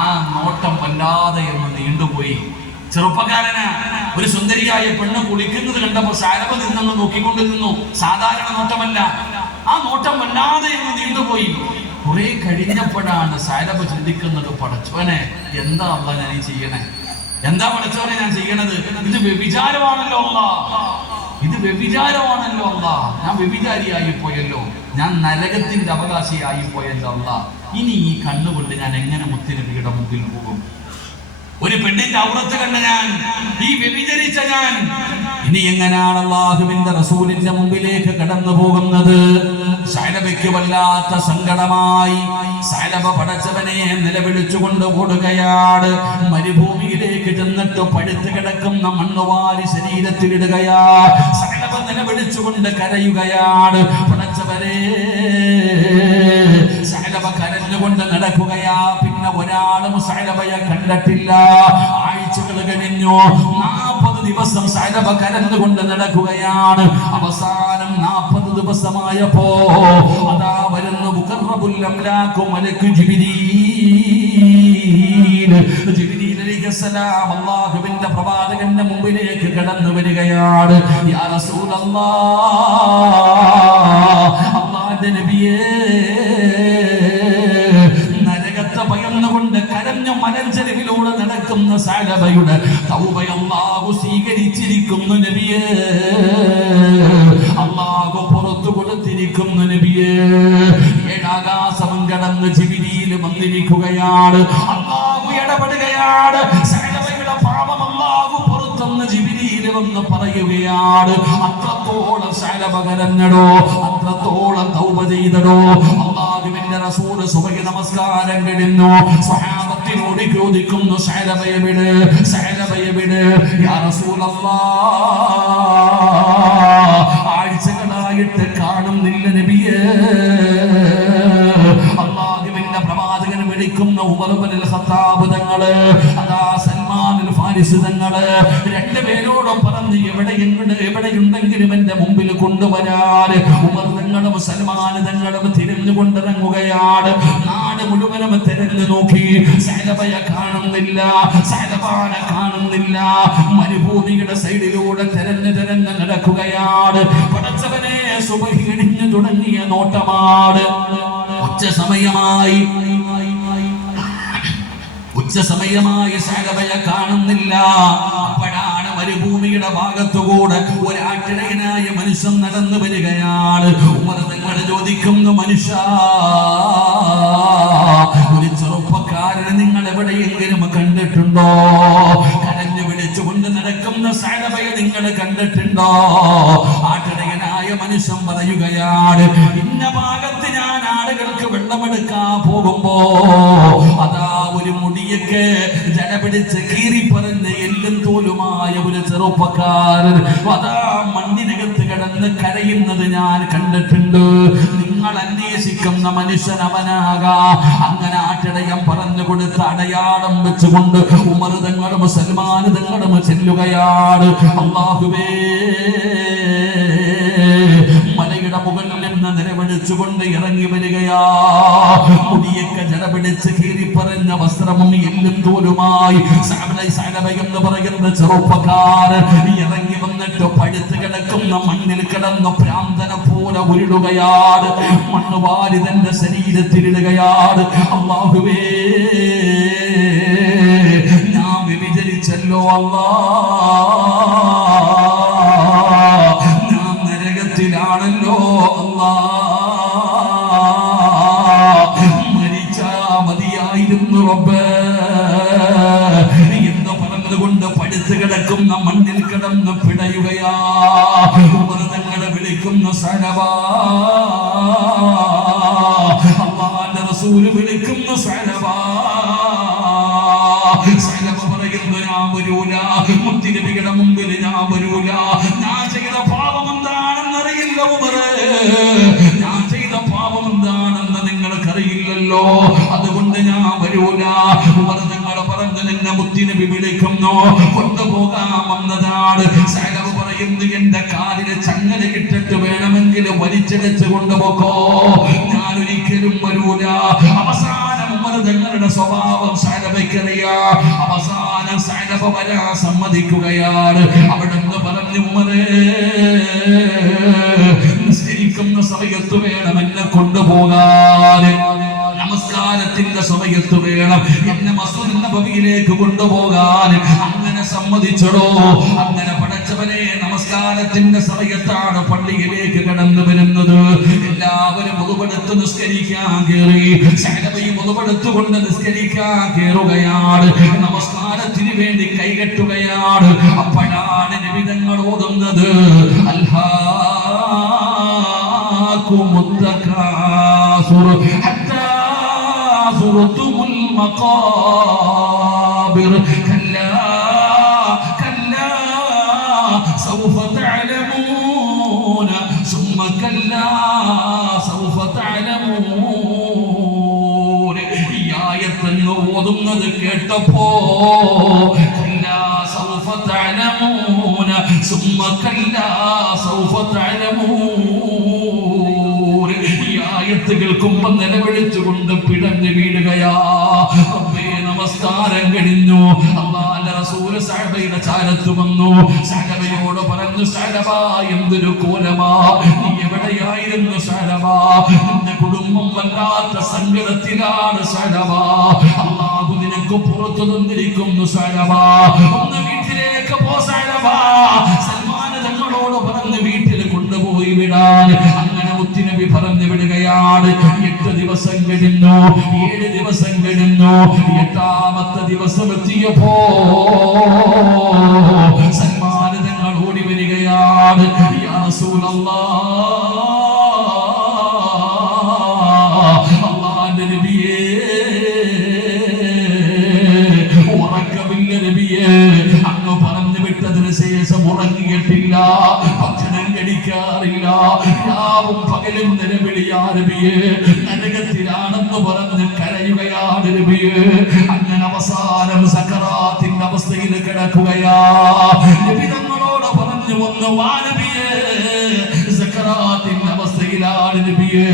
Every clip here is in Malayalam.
ആ നോട്ടം വല്ലാതെ എന്ന് നീണ്ടുപോയി. ചെറുപ്പക്കാരന് ഒരു സുന്ദരിയായ പെണ്ണ് കുളിക്കുന്നത് കണ്ടപ്പോൾ സഅലബ നിന്നങ്ങ് നോക്കിക്കൊണ്ട് നിന്നു. സാധാരണ നോട്ടമല്ല, ആ നോട്ടം വല്ലാതെ എന്ന് നീണ്ടുപോയി. കുറെ കഴിഞ്ഞപ്പോഴാണ് സഅലബ ചിന്തിക്കുന്നത്, പടച്ചോനെ എന്താ അല്ലാഹ് ഞാൻ ചെയ്യണേ, എന്താ പടച്ചോനെ ഞാൻ ചെയ്യണത്? ഇത് വ്യഭിചാരമാണല്ലോ അല്ലാഹ്, ഇത് വ്യഭിചാരമാണല്ലോ അല്ലാഹ്, ഞാൻ വ്യഭിചാരിയായി പോയല്ലോ, ഞാൻ നരകത്തിന്റെ അവകാശിയായി പോയല്ലോ അല്ലാഹ്. ഇനി ഈ കണ്ണുകൊണ്ട് ഞാൻ എങ്ങനെ മുത്തുനബിയുടെ മുമ്പിൽ പോകും? ഒരു പെണ്ണിന്റെ ഔറത്ത് കണ്ട ഞാൻ, ഈ വ്യഭിചരിച്ച ഞാൻ, ഇനി എങ്ങനെയാണ് അല്ലാഹുവിന്റെ റസൂലിന്റെ മുമ്പിലേക്ക് കടന്നു പോകുന്നത്? സഅലബയ്ക്ക് വല്ലാത്ത സങ്കടമായി. സഅലബ പടച്ചവനെ നിലവിളിച്ചുകൊണ്ട് ഓടുകയാണ്. മരുഭൂമിയിലേക്ക് ചെന്നിട്ട് പഴുത്ത് കിടക്കുന്ന മണ്ണുവാരി ശരീരത്തിലിടുകയാ. സഅലബ നിലവിളിച്ചുകൊണ്ട് കരയുകയാണ്. പടച്ചവനെ, സഅലബ കരഞ്ഞുകൊണ്ട് നടക്കുകയാ. പിന്നെ ഒരാളും സഅലബയെ കണ്ടിട്ടില്ല. ആഴ്ചകൾ കഴിഞ്ഞു. 40 ദിവസം സഅലബ കരഞ്ഞുകൊണ്ട് നടക്കുകയാണ്. അവസാനം 40 ദിവസമായപ്പോ അതാ വരുന്നു മുഖറബുൽ അംലാഖു മലക്ക് ജിബ്രീൽ. ജിബ്രീൽ അലൈഹിസ്സലാം അല്ലാഹുവിന്റെ പ്രവാചകന്റെ മുമ്പിലേക്ക് കടന്നു വരികയാണ്. യാ റസൂലല്ലാഹ്, അല്ലാഹുവിന്റെ നബിയേ, നരകത്തെ ഭയന്നുകൊണ്ട് കരഞ്ഞ മലഞ്ചെരിവിലൂടെ നടക്കുന്ന സഅലബയുടെ തൗബ അല്ലാഹു സ്വീകരിച്ചിരിക്കുന്നു നബിയേ, അല്ലാഹു പുറത്തു കൊടുത്തിരിക്കുന്നു നബിയേ. ഏഴാകാശം കടന്ന് ജിബ്രീൽ വന്നിരിക്കുകയാണ്. അല്ലാഹു ഇടപെടുകയാണ്. സഅലബയുടെ പാപം അല്ലാഹു പുറത്തുനിന്ന് ജിബ്രീൽ വന്ന് പറയുകയാണ്. അത്രത്തോളം സഅലബ കരഞ്ഞടോ, അത്രത്തോളം തൗബ ചെയ്തടോ. അല്ലാഹുവിന്റെ റസൂൽ സുബഹി നമസ്കാരം കഴിഞ്ഞു. സ്വഹാബത്തിനോട് ചോദിക്കുന്നു, സഅലബയെ വിട്, സഅലബയെ വിട്. യാ റസൂലല്ലാഹ്, ആഴ്ചകളായിട്ട് കാണുന്നില്ല നബിയേ. അല്ലാഹുവിന്റെ പ്രവാചകൻ വിളിക്കുന്ന ഉമർ ഇബ്നുൽ ഖത്താബ് തങ്ങള്, അതാ സൽമാൻ അൽ ഫാരിസി തങ്ങള്, രണ്ടുപേരോടും പറഞ്ഞ് എവിടെയുണ്ടെങ്കിലും എന്റെ മുമ്പിൽ കൊണ്ടുവരാൻ. ഉമർ തങ്ങളും സൽമാൻ തങ്ങളും തിരിഞ്ഞുകൊണ്ടിറങ്ങുകയാണ്. നാട് മുഴുവനും തിരഞ്ഞു നോക്കി, സഅലബയെ കാണുന്നില്ല, സഅലബാനെ കാണുന്നില്ല. മരുഭൂമിയുടെ സൈഡിലൂടെ തിരഞ്ഞു നടക്കുകയാണ്. പടച്ചവനെ, സുബഹി ഇടിഞ്ഞു തുടങ്ങിയ നോട്ടമാണ്. ഉച്ച സമയമായി സഅലബയെ കാണുന്നില്ല. അപ്പോഴാണ് മരുഭൂമിയുടെ ഭാഗത്തുകൂടെ ഒരാട്ടിടയനായ മനുഷ്യൻ നടന്നു വരികയാണ്. ഉമർ തങ്ങൾ ചോദിക്കുന്നു, മനുഷ്യ, ഒരു ചെറുപ്പക്കാരനെ നിങ്ങൾ എവിടെയെങ്കിലും കണ്ടിട്ടുണ്ടോ? കരഞ്ഞു വിളിച്ചുകൊണ്ട് നടക്കുന്ന സഅലബയെ നിങ്ങൾ കണ്ടിട്ടുണ്ടോ? ആട്ടിടയനായ മനുഷ്യൻ പറയുകയാണ്, ഇന്ന ഭാഗത്ത് ഞാൻ ആളുകൾക്ക് വെള്ളമെടുക്കാൻ പോകുമ്പോ അതാ ഒരു മുടിയൊക്കെ ജട പിടിച്ച് കീറി പറഞ്ഞ് എല്ലും തോലുമായ ഒരു ചെറുപ്പക്കാരൻ അതാ മണ്ണിനകത്ത് കിടന്ന് കരയുന്നത് ഞാൻ കണ്ടിട്ടുണ്ട്. നിങ്ങൾ അന്വേഷിക്കുന്ന മനുഷ്യൻ അവനാകാ. അങ്ങനെ ആട്ടിടയം പറഞ്ഞു കൊടുത്ത അടയാളം വെച്ചുകൊണ്ട് ഉമർ തങ്ങളും സൽമാൻ തങ്ങളും ചെല്ലുകയാണ്. അല്ലാഹുവേ, മലയുടെ മുകളിൽ നിന്ന് നിലവിളിച്ചുകൊണ്ട് ഇറങ്ങി വരികയാ. മുടിയൊക്കെ ജട പിടിച്ച് കീറി പറഞ്ഞ വസ്ത്രവും എല്ലും തോലുമായി സഅലബ എന്ന് പറയുന്ന ചെറുപ്പക്കാരൻ ഇറങ്ങി വന്നിട്ട് പഴുത്ത് കിടക്കുന്ന മണ്ണിൽ കിടന്ന് ഭ്രാന്തനെ പോലെ ഉരുളുകയാണ്. മണ്ണ് വാരി തന്റെ ശരീരത്തിലിടുകയാണ്. അല്ലാഹുവേ, ഞാൻ വ്യഭിചരിച്ചല്ലോ അല്ലാഹ്, ഞാൻ നരകത്തിലാണല്ലോ അല്ലാഹ്, മരിച്ചാ മതിയായിരുന്നു റബ്ബേ എന്ന് പറഞ്ഞതുകൊണ്ട് പഴുത്ത് കിടക്കുന്ന മണ്ണിൽ കിടന്ന് പിടയുകയാ. ഉമർ തങ്ങളെ വിളിക്കുന്ന സഅലബ, അല്ലാഹുവിന്റെ റസൂൽ വിളിക്കുന്ന സഅലബ. സഅലബ പറയുന്നു, ഞാൻ വരൂല, മുത്തുനബിയുടെ മുമ്പിൽ ഞാൻ വരൂല. ഞാൻ ചെയ്ത പാപം എന്താണെന്നറിയില്ല ഉമറേ, ഞാൻ ചെയ്ത പാപം എന്താണെന്ന് നിങ്ങൾക്കറിയില്ലല്ലോ, അതുകൊണ്ട് ഞാൻ വരൂല. ഉമർ തങ്ങൾ പറഞ്ഞു, നിന്നെ മുത്തുനബി വിളിക്കുന്നു, കൊണ്ടുപോകാൻ വന്നതാണ്. സഅലബ പറയുന്നു, എന്റെ കാലിന് ചങ്ങല ഇട്ടിട്ട് വേണമെങ്കിൽ വലിച്ചിടച്ച് കൊണ്ടുപോക്കോ, ഞാൻ ഒരിക്കലും വരൂല. അവസാനം ഉമർ തങ്ങളുടെ സ്വഭാവം സഅലബയ്ക്കറിയാ. അവസാനം സഅലബ വരാൻ സമ്മതിക്കുകയാണ്. അവിടുന്ന് പറഞ്ഞു, ഉമറേ, നിസ്കരിക്കുന്ന സമയത്ത് വേണം എന്നെ കൊണ്ടുപോകാൻ, നമസ്കാരത്തിന്റെ സമയത്ത് വേണം എന്നെ മസ്ജിദ് നബവിയിലേക്ക് കൊണ്ടുപോകാൻ. അങ്ങനെ സമ്മതിച്ചടോ. അങ്ങനെ പടച്ചവനെ, നമസ്കാരത്തിന്റെ സമയത്താണ് പള്ളിയിലേക്ക് കടന്നു വരുന്നത്. എല്ലാവരും മുതുപെടുത്ത് നിസ്കരിക്കാൻ കയറി. സഅലബയും മുതുപെടുത്തുകൊണ്ട് നിസ്കരിക്കാൻ കയറുകയാണ്. നമസ്കാരത്തിന് വേണ്ടി കൈകെട്ടുകയാണ്. അപ്പോഴാണ് നബി തങ്ങൾ ഓതുന്നത്, അൽഹാകുമുത്തകാസുർ ഹത്താ സുർതുമുൽ മഖാബിർ കല്ലാ കല്ലാ സൗഫ തഅലമൂന സുമ്മ കല്ലാ സൗഫ തഅലമൂന. ഈ ആയത്ത് ഓതുന്നത് കേട്ടപ്പോ കല്ലാ സൗഫ തഅലമൂന സുമ്മ കല്ലാ സൗഫ തഅലമൂന. ഈ ആയത്ത് കേൾക്കുമ്പോൾ നിലവിളിച്ചുകൊണ്ട് പിടഞ്ഞു വീഴുകയാ. റബ്ബേ, നമസ്കാരം കഴിഞ്ഞു. അല്ലാഹുവിന്റെ റസൂൽ സഅലബയുടെ ചാരത്ത് വന്നു. സഅലബയോട് പറഞ്ഞു, സഅലബ, എന്തൊരു കോലമാ, നീ എവിടെയായിരുന്നു സഅലബ? നിന്റെ കുടുംബം വല്ലാത്ത സങ്കടത്തിലാണ് സഅലബ. അല്ലാഹു നിനക്ക് പുറത്തു തന്നിരിക്കുന്നു സഅലബ. ഒന്ന് വീട്ടിലേക്ക് പോ സഅലബ. സൽമാൻ തങ്ങളോട് പറഞ്ഞ് വീട്ടിൽ കൊണ്ടുപോയി വിടാൻ. അങ്ങനെ മുത്തുനബി പറഞ്ഞു വിടുകയാണ്. 8 ദിവസം കഴിഞ്ഞു, 7 ദിവസം കഴിഞ്ഞു. 8ാമത്തെ ദിവസം എത്തിയപ്പോ സൽമാൻ തങ്ങൾ ഓടി വരികയാണ്. യാ റസൂലല്ലാഹ്, അല്ലാഹുവിന്റെ നബിയേ, ഉറക്കമില്ല നബിയേ. അങ്ങ് പറഞ്ഞു വിട്ടതിന് ശേഷം ഉറങ്ങിയിട്ടില്ല, ഭക്ഷണം കഴിക്കാറില്ല, രാവും പകലും നിലവിളിയാ നബിയേ. നരകത്തിലാണെന്ന് പറഞ്ഞ് കരയുകയാണ് നബിയേ. അങ്ങനെ അവസാനം സക്കറാത്തിന്റെ അവസ്ഥയിൽ കിടക്കുകയാ. നബി തങ്ങളോട് പറഞ്ഞു, ഒന്ന് വാ നബിയേ. സക്കറാത്തിന്റെ അവസ്ഥയിലാണ് നബിയേ.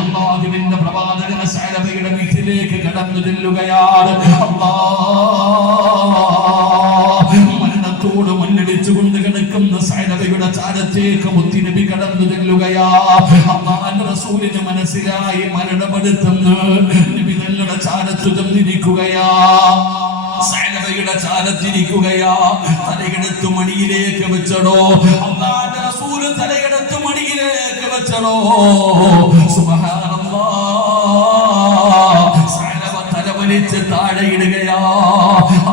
അല്ലാഹുവിന്റെ പ്രവാചകൻ സഅലബയുടെ വീട്ടിലേക്ക് കടന്നു ചെല്ലുകയാണ്. മരണത്തോട് മണ്ണിടിച്ചുകൊണ്ട് കിടക്കുന്ന സഅലബയുടെ ചാരത്തേക്ക് മുത്തുനബി കടന്നു ചെല്ലുകയാ. അല്ലാഹുവിന്റെ റസൂലിന് മനസ്സിലായി മരണപ്പെടുത്തുന്നു. നബി തങ്ങളുടെ ചാരത്ത് ചെന്നിരിക്കുകയാ. സഅലബയുടെ ചാരത്തിരിക്കുകയാ. തലയെടുത്ത് മണിയിലേക്ക് വെച്ചടോ. അല്ലാഹുവിന്റെ റസൂൽ തലയെടുത്ത് മണിയിലേക്ക് വെച്ചടോ. സുബ്ഹാനല്ലാഹ്. സഅലബ തലവലിച്ച് താഴെയിടുകയാ.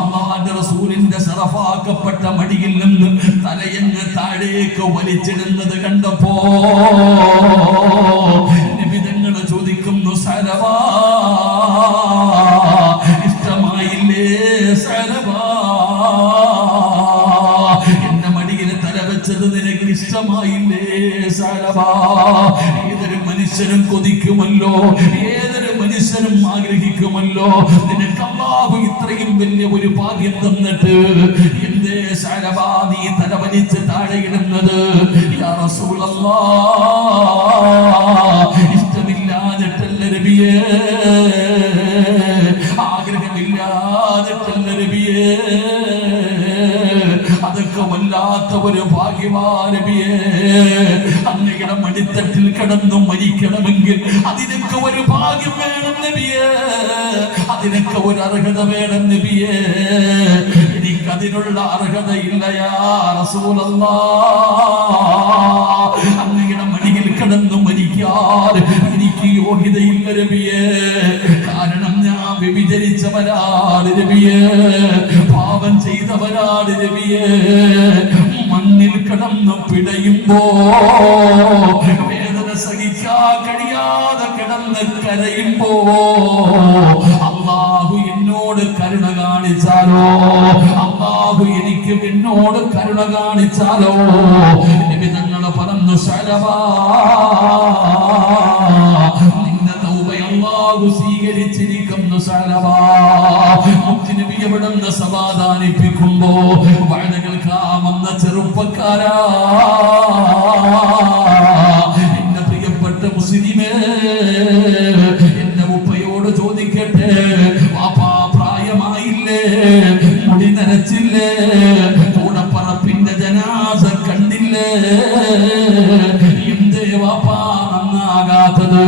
അല്ലാഹുവിന്റെ റസൂലിന്റെ ശറഫാക്കപ്പെട്ട മടിയിൽ നിന്ന് തലയങ്ങ് താഴേക്ക് വലിച്ചിടുന്നത് കണ്ടപ്പോ നബി തങ്ങൾ ചോദിക്കുന്നു, സഅലബ, ഇഷ്ടമായില്ലേ സഅലബ? എന്റെ മടിയിൽ തല വെച്ചത് നിനക്ക് ഇഷ്ടമായില്ലേ സഅലബ? ഏതൊരു മനുഷ്യനും കൊതിക്കുമല്ലോ, ഏതൊരു മനുഷ്യനും ആഗ്രഹിക്കുമല്ലോ. നിനക്ക് അല്ലാഹു ഇത്രയും വലിയ ഒരു ഭാഗ്യം തന്നിട്ട് എന്തേ സഅലബ നീ തല വലിച്ച് താഴെയിടുന്നത്? യാ റസൂലല്ലാഹ്, ഇഷ്ടമില്ലാതിട്ടല്ല നബിയേ, ആഗ്രഹമില്ലാതിട്ടല്ല നബിയേ, അതൊക്കെ വല്ലാത്ത ഒരു ഭാഗ്യമാണ് നബിയേ. അങ്ങയുടെ മടിത്തട്ടിൽ കിടന്നു മരിക്കണമെങ്കിൽ അതിനൊക്കെ ഒരു ഭാഗ്യം വേണം നബിയേ, അതിനൊക്കെ ഒരു അർഹത വേണം നബിയേ. എനിക്കതിനുള്ള അർഹതയില്ല യാ റസൂലല്ലാഹ്. അങ്ങയുടെ മടിയിൽ കിടന്നു മരിക്കാൻ എനിക്ക് യോഗ്യതയില്ല നബിയേ. കാരണം ഞാൻ വ്യഭിചരിച്ചവരാണ് നബിയേ, പാപം ചെയ്തവരാണ് നബിയേ. മണ്ണിൽ കിടന്നു പിടയുമ്പോ വേദന സഹിക്കാൻ കഴിയാതെ കിടന്ന് കരയുമ്പോ അല്ലാഹു എന്നോട് കരുണ കാണിച്ചാലോ, അല്ലാഹു എനിക്ക് എന്നോട് കരുണ കാണിച്ചാലോ. നബി തങ്ങൾ പറഞ്ഞു, സഅലബ, നിന്റെ തൗബ അല്ലാഹു സ്വീകരിച്ചിരിക്കുന്നു സഅലബ. മുത്തുനബി എവിടുന്ന് സമാധാനിപ്പിക്കുമ്പോ വഴുതകൾ കാമെന്ന ചെറുപ്പക്കാരാ, എന്റെ പ്രിയപ്പെട്ട മുസ്ലിമേ, എന്റെ ഉപ്പയോട് ചോദിക്കട്ടെ, വാപ്പാ പ്രായമായില്ലേ, മുടി നരച്ചില്ലേ, കൂടപ്പറപ്പിന്റെ ജനാസ കണ്ടില്ലേ, എന്തേ വാപ്പാ നന്നാകാത്തത്?